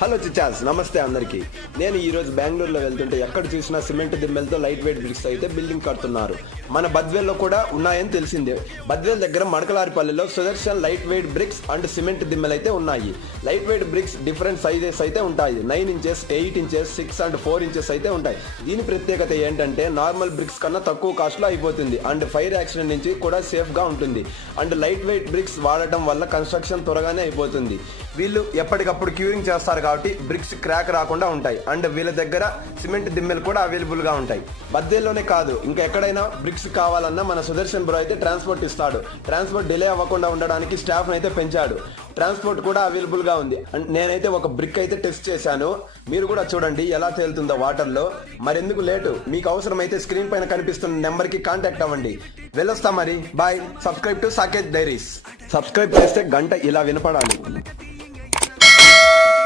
Hello Chichas, నమస్తే అందరికీ. నేను ఈరోజు బెంగళూరులో వెళ్తుంటే ఎక్కడ చూసినా సిమెంట్ దిమ్మెలతో లైట్ వెయిట్ బ్రిక్స్ అయితే బిల్డింగ్ కడుతున్నారు. మన బద్వేల్లో కూడా ఉన్నాయని తెలిసిందే. బద్వేల్ దగ్గర మడకలారిపల్లిలో Sudarshan lightweight bricks and cement దిమ్మెలు అయితే ఉన్నాయి. Lightweight bricks different sizes అయితే ఉంటాయి. 9 ఇంచెస్, 8 ఇంచెస్, 6 అండ్ 4 ఇంచెస్ అయితే ఉంటాయి. దీని ప్రత్యేకత ఏంటంటే నార్మల్ బ్రిక్స్ కన్నా తక్కువ కాస్ట్లో అయిపోతుంది అండ్ ఫైర్ యాక్సిడెంట్ నుంచి కూడా సేఫ్గా ఉంటుంది. అండ్ లైట్ వెయిట్ బ్రిక్స్ వాడటం వల్ల కన్స్ట్రక్షన్ త్వరగానే అయిపోతుంది. వీళ్ళు ఎప్పటికప్పుడు క్యూరింగ్ చేస్తారు కాబట్టి బ్రిక్స్ క్రాక్ రాకుండా ఉంటాయి. అండ్ వీళ్ళ దగ్గర సిమెంట్ దిమ్మెలు కూడా అవైలబుల్ గా ఉంటాయి. బద్దేల్లోనే కాదు, ఇంకా ఎక్కడైనా బ్రిక్స్ కావాలన్నా మన సుదర్శన్ బ్రో అయితే ట్రాన్స్పోర్ట్ ఇస్తాడు. ట్రాన్స్పోర్ట్ డిలే అవ్వకుండా ఉండడానికి స్టాఫ్ అయితే పెంచాడు. ట్రాన్స్పోర్ట్ కూడా అవైలబుల్ గా ఉంది. అండ్ నేనైతే ఒక బ్రిక్ అయితే టెస్ట్ చేశాను. మీరు కూడా చూడండి ఎలా తేలుతుందో వాటర్లో. మరెందుకు లేటు, మీకు అవసరమైతే స్క్రీన్ పైన కనిపిస్తున్న నెంబర్ కి కాంటాక్ట్ అవ్వండి. వెళ్ళొస్తా మరి, bye. Subscribe to Saketh diaries. Subscribe చేస్తే గంట ఇలా వినపడాలి.